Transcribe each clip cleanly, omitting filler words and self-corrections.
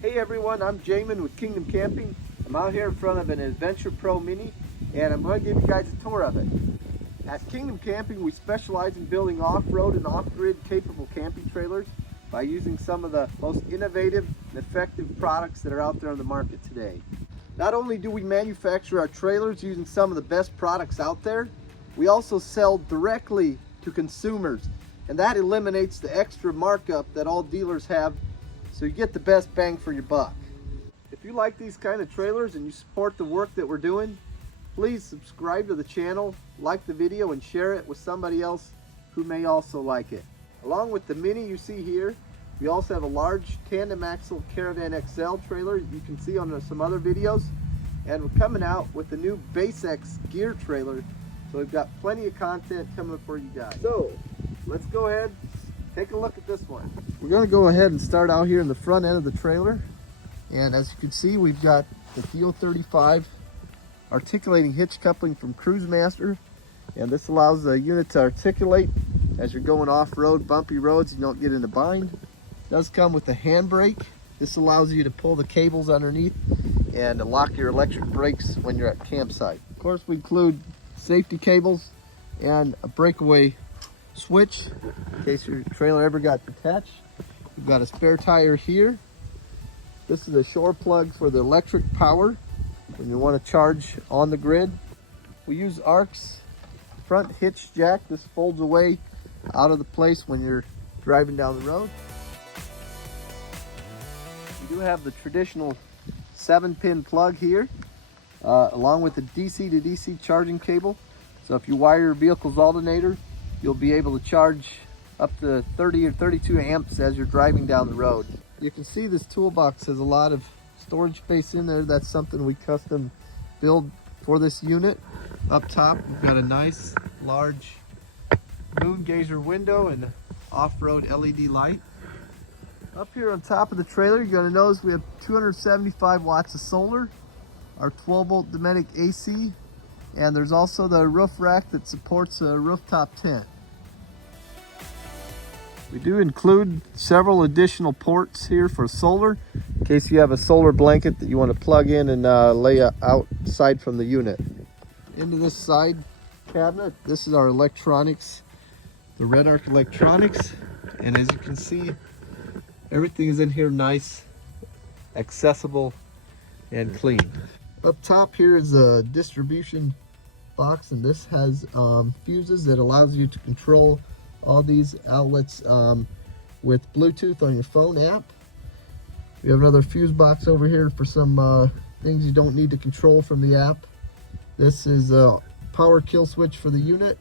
Hey everyone, I'm Jamin with Kingdom Camping. I'm out here in front of an Adventure Pro Mini and I'm going to give you guys a tour of it. At Kingdom Camping, we specialize in building off-road and off-grid capable camping trailers by using some of the most innovative and effective products that are out there on the market today. Not only do we manufacture our trailers using some of the best products out there, we also sell directly to consumers, and that eliminates the extra markup that all dealers have, so you get the best bang for your buck. If you like these kind of trailers and you support the work that we're doing, please subscribe to the channel, like the video, and share it with somebody else who may also like it. Along with the Mini you see here, we also have a large tandem axle Caravan XL trailer you can see on some other videos, and we're coming out with the new Base X gear trailer, so we've got plenty of content coming for you guys. So let's go ahead, take a look at this one. We're going to go ahead and start out here in the front end of the trailer, and as you can see, we've got the DO35 articulating hitch coupling from Cruisemaster, and this allows the unit to articulate as you're going off-road, bumpy roads, you don't get in a bind. It does come with a handbrake. This allows you to pull the cables underneath and lock your electric brakes when you're at campsite. Of course, we include safety cables and a breakaway switch in case your trailer ever got detached. We've got a spare tire here. This is a shore plug for the electric power when you want to charge on the grid. We use ARC's front hitch jack. This folds away out of the place when you're driving down the road. We do have the traditional 7-pin plug here, along with the DC to DC charging cable. So if you wire your vehicle's alternator, you'll be able to charge up to 30 or 32 amps as you're driving down the road. You can see this toolbox has a lot of storage space in there. That's something we custom build for this unit. Up top, we've got a nice large moon gazer window and off-road LED light. Up here on top of the trailer, you're going to notice we have 275 watts of solar, our 12-volt Dometic AC, and there's also the roof rack that supports a rooftop tent. We do include several additional ports here for solar, in case you have a solar blanket that you want to plug in and lay outside from the unit. Into this side cabinet, this is our electronics, the Red Arc electronics, and as you can see, everything is in here nice, accessible, and clean. Up top here is a distribution box, and this has fuses that allows you to control all these outlets with Bluetooth on your phone app. We have another fuse box over here for some things you don't need to control from the app. This is a power kill switch for the unit.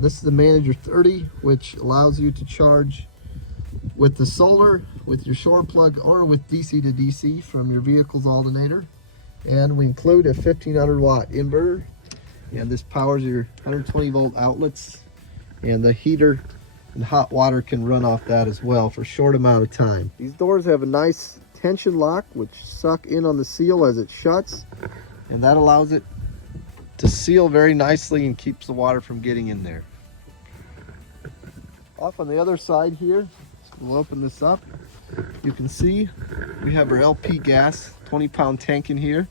This is the Manager 30, which allows you to charge with the solar, with your shore plug, or with DC to DC from your vehicle's alternator. And we include a 1500 watt inverter, and this powers your 120 volt outlets, and the heater and hot water can run off that as well for a short amount of time. These doors have a nice tension lock which suck in on the seal as it shuts, and that allows it to seal very nicely and keeps the water from getting in there. Off on the other side here, we'll open this up. You can see we have our LP gas 20-pound tank in here,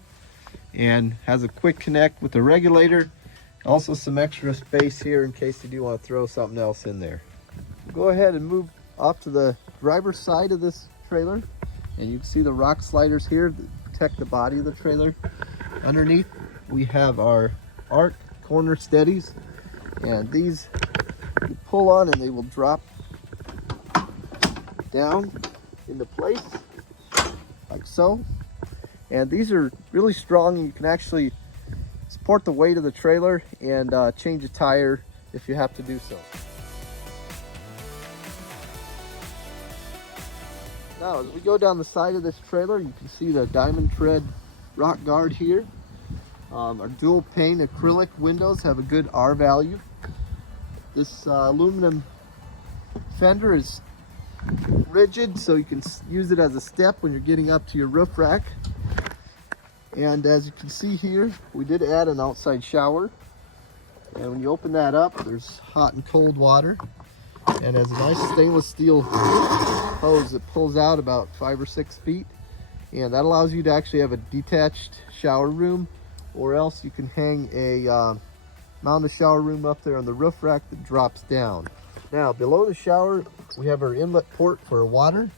and has a quick connect with the regulator. Also some extra space here in case you do want to throw something else in there. Go ahead and move off to the driver's side of this trailer, and you can see the rock sliders here that protect the body of the trailer. Underneath we have our ARC corner steadies, and these you pull on and they will drop down into place like so. And these are really strong. You can actually support the weight of the trailer and change a tire if you have to do so. Now, as we go down the side of this trailer, you can see the diamond tread rock guard here. Our dual pane acrylic windows have a good R value. This aluminum fender is rigid, so you can use it as a step when you're getting up to your roof rack. And as you can see here, we did add an outside shower, and when you open that up, there's hot and cold water, and has a nice stainless steel hose that pulls out about 5 or 6 feet. and that allows you to actually have a detached shower room, or else you can hang a mount a shower room up there on the roof rack that drops down. Now below the shower we have our inlet port for water,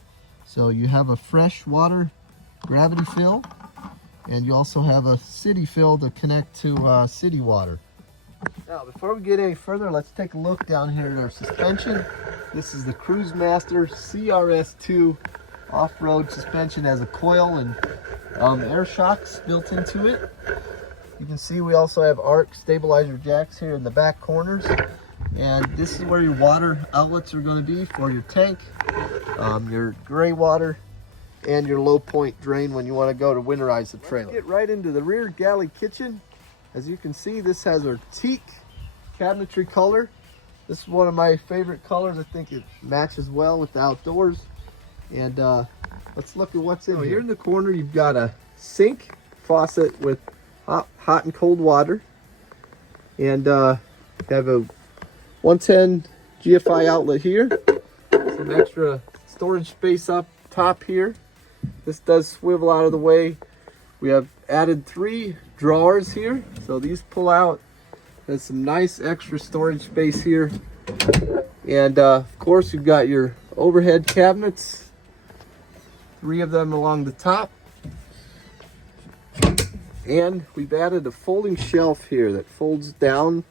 so you have a fresh water gravity fill, and you also have a city fill to connect to city water. Now before we get any further, let's take a look down here at our suspension. This is the Cruise Master CRS2 off-road suspension. Has a coil and air shocks built into it. You can see we also have arc stabilizer jacks here in the back corners, and this is where your water outlets are going to be for your tank, your gray water, and your low point drain when you want to go to winterize the trailer. Let's get right into the rear galley kitchen. As you can see, this has our teak cabinetry color. This is one of my favorite colors. I think it matches well with the outdoors. And let's look at what's in here. Here in the corner, you've got a sink faucet with hot and cold water, and have a 110 GFI outlet here. Some extra storage space up top here. This does swivel out of the way. We have added 3 drawers here, so these pull out. There's some nice extra storage space here, and of course you've got your overhead cabinets, 3 of them along the top. And we've added a folding shelf here that folds down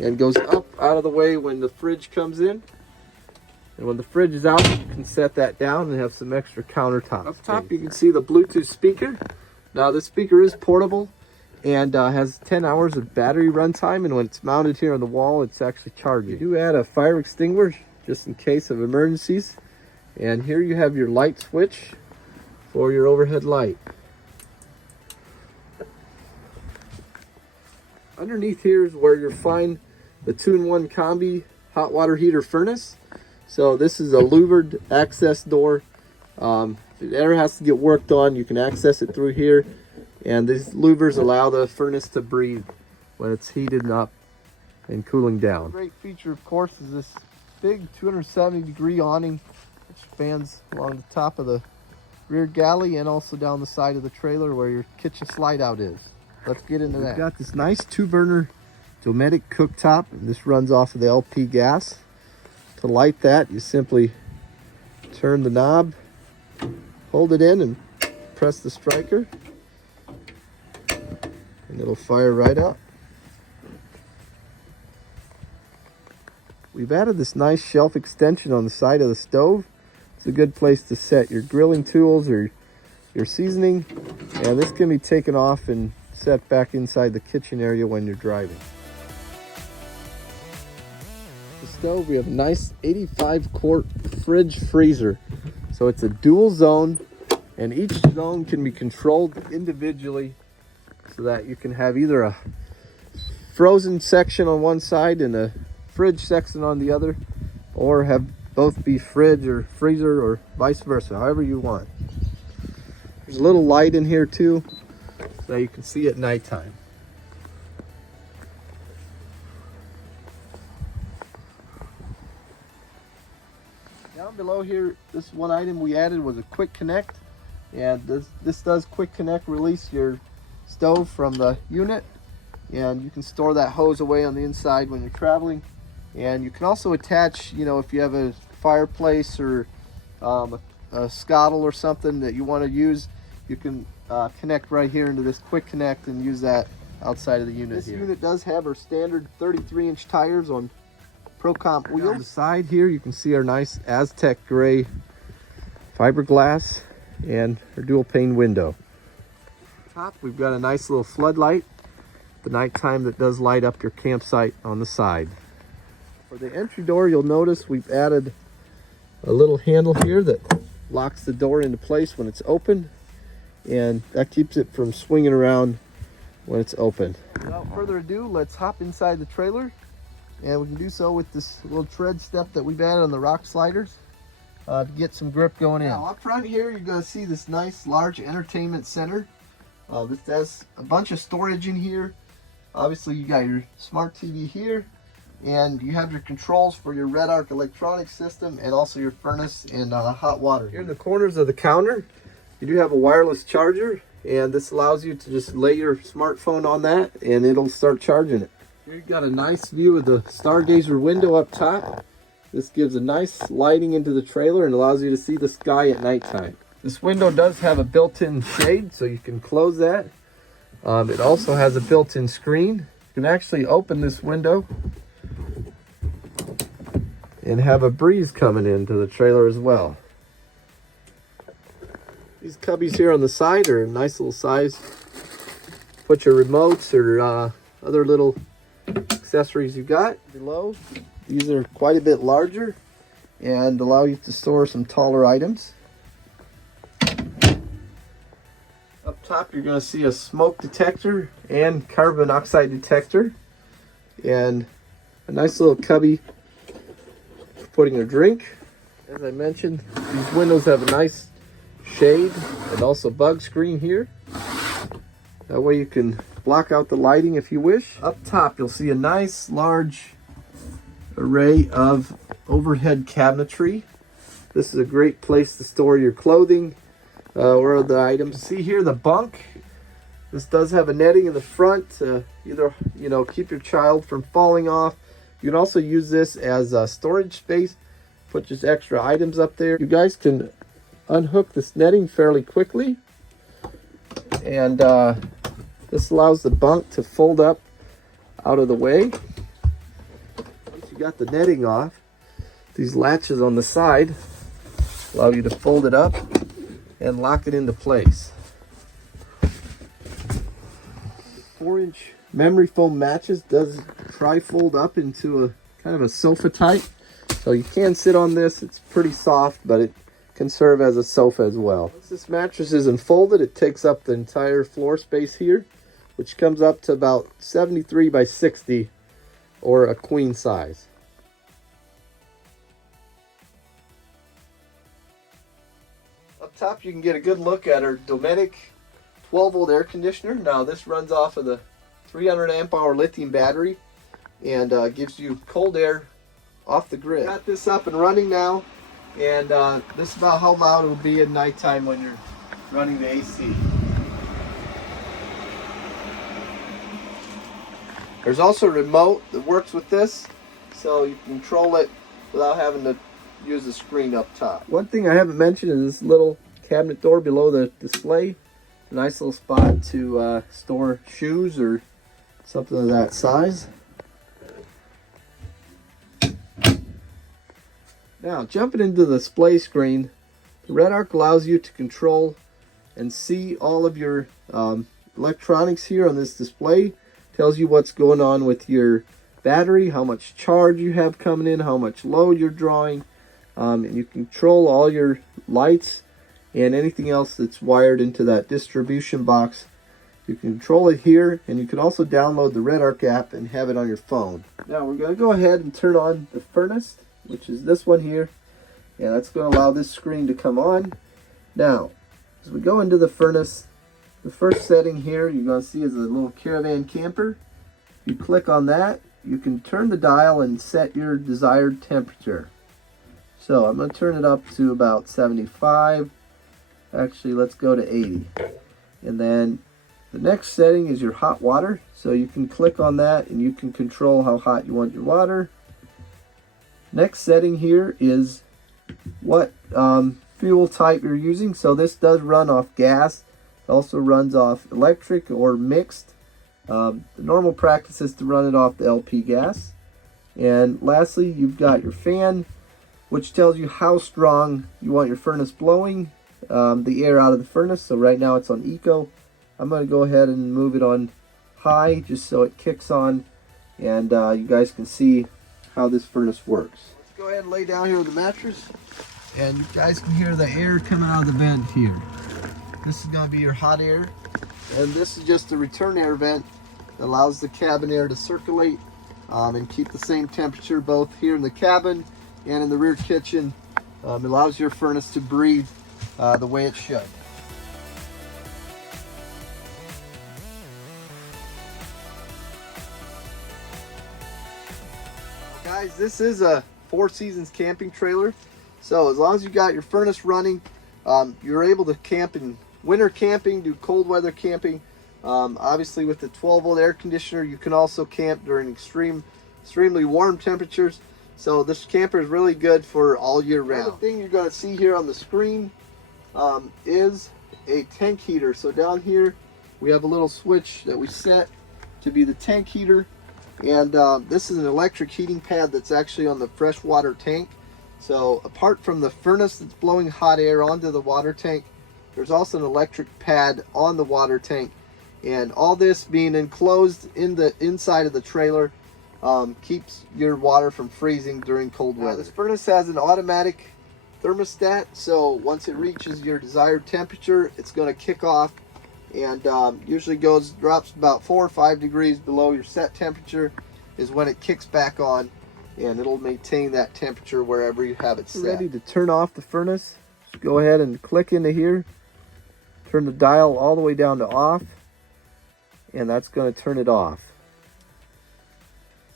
and goes up out of the way when the fridge comes in. And when the fridge is out, you can set that down and have some extra countertop. Up top, you can see the Bluetooth speaker. Now, this speaker is portable and has 10 hours of battery runtime. And when it's mounted here on the wall, it's actually charging. You do add a fire extinguisher just in case of emergencies. And here you have your light switch for your overhead light. Underneath here is where you'll find the 2-in-1 combi hot water heater furnace. So this is a louvered access door. If it ever has to get worked on, you can access it through here. And these louvers allow the furnace to breathe when it's heated up and cooling down. A great feature, of course, is this big 270-degree awning, which spans along the top of the rear galley and also down the side of the trailer where your kitchen slide out is. Let's get into that. We've got this nice 2-burner Dometic cooktop, and this runs off of the LP gas. To light that, you simply turn the knob, hold it in, and press the striker, and it'll fire right up. We've added this nice shelf extension on the side of the stove. It's a good place to set your grilling tools or your seasoning, and this can be taken off and set back inside the kitchen area when you're driving. The stove, we have a nice 85-quart fridge freezer. So it's a dual zone, and each zone can be controlled individually so that you can have either a frozen section on one side and a fridge section on the other, or have both be fridge or freezer, or vice versa, however you want. There's a little light in here too, so you can see at nighttime. Down below here, this one item we added was a quick connect, and this does quick connect, release your stove from the unit, and you can store that hose away on the inside when you're traveling. And you can also attach, you know, if you have a fireplace or a scuttle or something that you want to use, you can connect right here into this quick connect and use that outside of the unit. This unit does have our standard 33-inch tires on Pro Comp wheels. On the side here, you can see our nice Aztec gray fiberglass and our dual pane window. Top, we've got a nice little floodlight at the nighttime that does light up your campsite on the side. For the entry door, you'll notice we've added a little handle here that locks the door into place when it's open, and that keeps it from swinging around when it's open. Without further ado, let's hop inside the trailer, and we can do so with this little tread step that we've added on the rock sliders to get some grip going in. Now up front here, you're going to see this nice large entertainment center. This has a bunch of storage in here. Obviously you got your smart TV here, and you have your controls for your Red Arc electronic system and also your furnace and hot water. Here in the corners of the counter, You do have a wireless charger, and this allows you to just lay your smartphone on that and it'll start charging it. Here you've got a nice view of the stargazer window up top. This gives a nice lighting into the trailer and allows you to see the sky at nighttime. This window does have a built-in shade, so you can close that. It also has a built-in screen. You can actually open this window and have a breeze coming into the trailer as well. These cubbies here on the side are a nice little size. Put your remotes or other little accessories you got. Below, these are quite a bit larger and allow you to store some taller items. Up top, you're going to see a smoke detector and carbon monoxide detector, and a nice little cubby for putting a drink. As I mentioned, these windows have a nice shade and also bug screen here. That way you can block out the lighting if you wish. Up top, you'll see a nice large array of overhead cabinetry. This is a great place to store your clothing or other items. See here the bunk. This does have a netting in the front to either keep your child from falling off. You can also use this as a storage space. Put just extra items up there. You guys can unhook this netting fairly quickly, and this allows the bunk to fold up out of the way. Once you got the netting off, these latches on the side allow you to fold it up and lock it into place. 4-inch memory foam mattress does tri-fold up into a kind of a sofa type, so you can sit on this. It's pretty soft, but it can serve as a sofa as well. Once this mattress is unfolded, it takes up the entire floor space here, which comes up to about 73 by 60 or a queen size. Up top, you can get a good look at our Dometic 12-volt air conditioner. Now this runs off of the 300 amp hour lithium battery and gives you cold air off the grid. Got this up and running now, and this is about how loud it will be at nighttime when you're running the AC. There's also a remote that works with this, so you can control it without having to use the screen up top. One thing I haven't mentioned is this little cabinet door below the display. A nice little spot to store shoes or something of that size. Now, jumping into the display screen, the Red Arc allows you to control and see all of your electronics here on this display. Tells you what's going on with your battery, how much charge you have coming in, how much load you're drawing, and you control all your lights and anything else that's wired into that distribution box. You can control it here, and you can also download the Red Arc app and have it on your phone. Now we're going to go ahead and turn on the furnace, which is this one here, and that's going to allow this screen to come on. Now, as we go into the furnace, the first setting here you're going to see is a little caravan camper. You click on that, you can turn the dial and set your desired temperature. So I'm going to turn it up to about 75. Actually, let's go to 80. And then the next setting is your hot water. So you can click on that and you can control how hot you want your water. Next setting here is what fuel type you're using. So this does run off gas. It also runs off electric or mixed. The normal practice is to run it off the LP gas. And lastly, you've got your fan, which tells you how strong you want your furnace blowing the air out of the furnace. So right now it's on eco. I'm going to go ahead and move it on high just so it kicks on, and you guys can see how this furnace works. Let's go ahead and lay down here with the mattress, and you guys can hear the air coming out of the vent here. This is going to be your hot air, and this is just a return air vent that allows the cabin air to circulate and keep the same temperature both here in the cabin and in the rear kitchen. It allows your furnace to breathe the way it should. Guys, this is a 4 Seasons camping trailer, so as long as you got your furnace running, You're able to camp in winter camping, do cold weather camping. Obviously with the 12-volt air conditioner, you can also camp during extremely warm temperatures. So this camper is really good for all year round. The thing you're going to see here on the screen is a tank heater. So down here we have a little switch that we set to be the tank heater, and this is an electric heating pad that's actually on the freshwater tank. So apart from the furnace that's blowing hot air onto the water tank, there's also an electric pad on the water tank, and all this being enclosed in the inside of the trailer keeps your water from freezing during cold weather. This furnace has an automatic thermostat, so once it reaches your desired temperature, it's going to kick off, and usually drops about 4 or 5 degrees below your set temperature is when it kicks back on, and it'll maintain that temperature wherever you have it set. Ready to turn off the furnace, just go ahead and click into here, turn the dial all the way down to off, and that's going to turn it off.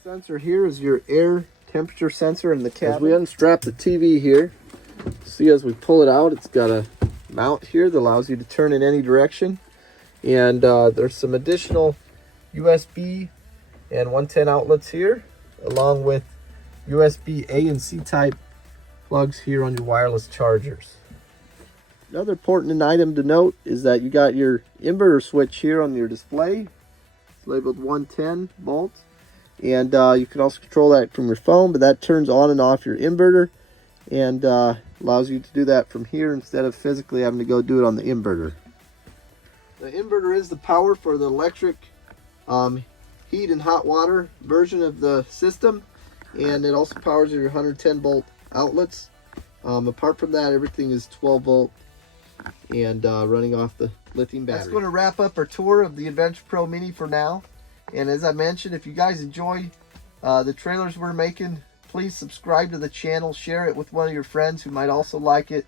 Sensor here is your air temperature sensor in the cabin. As we unstrap the TV here, see as we pull it out, it's got a mount here that allows you to turn in any direction, and there's some additional USB and 110 outlets here, along with USB A and C type plugs here on your wireless chargers. Another important item to note is that you got your inverter switch here on your display. It's labeled 110 volts. And you can also control that from your phone, but that turns on and off your inverter, and allows you to do that from here instead of physically having to go do it on the inverter. The inverter is the power for the electric heat and hot water version of the system, and it also powers your 110 volt outlets. Apart from that, everything is 12 volt and running off the lithium battery. That's going to wrap up our tour of the Adventure Pro Mini for now. And as I mentioned, if you guys enjoy the trailers we're making, please subscribe to the channel, share it with one of your friends who might also like it.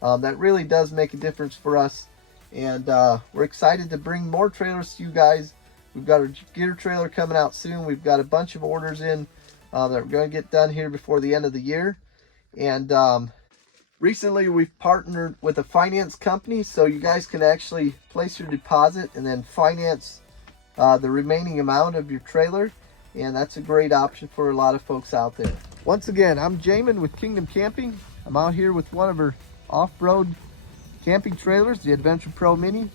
That really does make a difference for us. And we're excited to bring more trailers to you guys. We've got our gear trailer coming out soon. We've got a bunch of orders in that we're going to get done here before the end of the year. And recently we've partnered with a finance company, so you guys can actually place your deposit and then finance the remaining amount of your trailer, and that's a great option for a lot of folks out there. Once again, I'm Jamin with Kingdom Camping. I'm out here with one of our off-road camping trailers, the Adventure Pro Mini.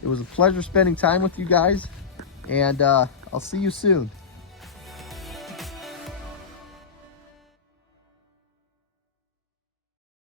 It was a pleasure spending time with you guys, and I'll see you soon.